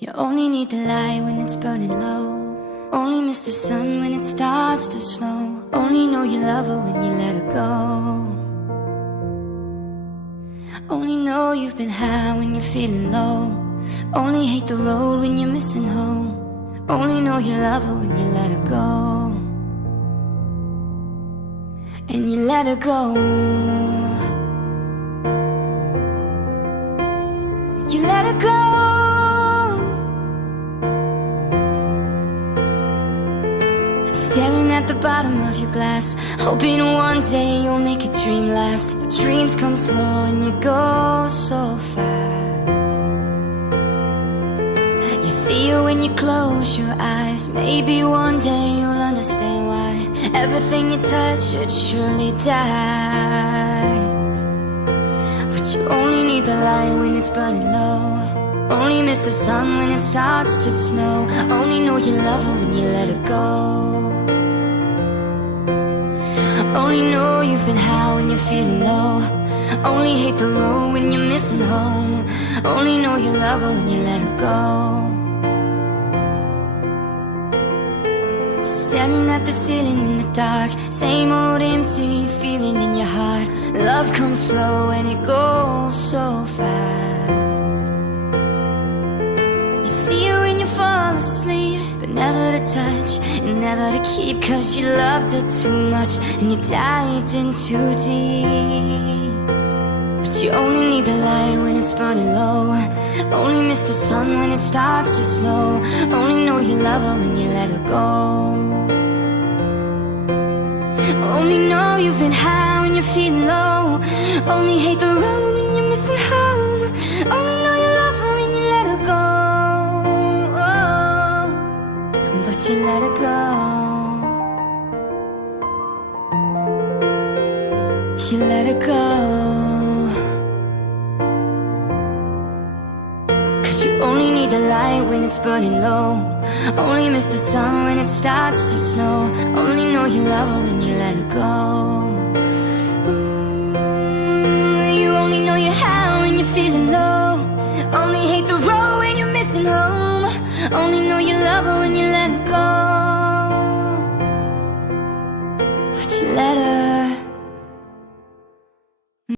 You only need the light when it's burning low. Only miss the sun when it starts to snow. Only know you love her when you let her go. Only know you've been high when you're feeling low. Only hate the road when you're missing home. Only know you love her when you let her go. And you let her go. You let her go. Staring at the bottom of your glass, hoping one day you'll make a dream last. But dreams come slow and you go so fast. You see her when you close your eyes. Maybe one day you'll understand why everything you touch, it surely dies. But you only need the light when it's burning low. Only miss the sun when it starts to snow. Only know you love her when you let her go. Only know you've been high when you're feeling low. Only hate the road when you're missing home. Only know you love her when you let her go. Staring at the ceiling in the dark, same old empty feeling in your heart. Love comes slow and it goes so fast. You see her when you fall asleep, but never to touch and never to keep, 'cause you loved her too much and you dived in too deep. But you only need the light when it's burning low. Only miss the sun when it starts to slow. Only know you love her when you let her go. Only know you've been high when you're feeling low. Only hate the road when you're missing home. Only know you love her when you let her go. Oh, but you let her go. You let her go. 'Cause you only need the light when it's burning low. Only miss the sun when it starts to snow. Only know you love her when you let her go. You only know you're high when you're feeling low. Only hate the road when you're missing home. Only know you love her when you let her go. But you let her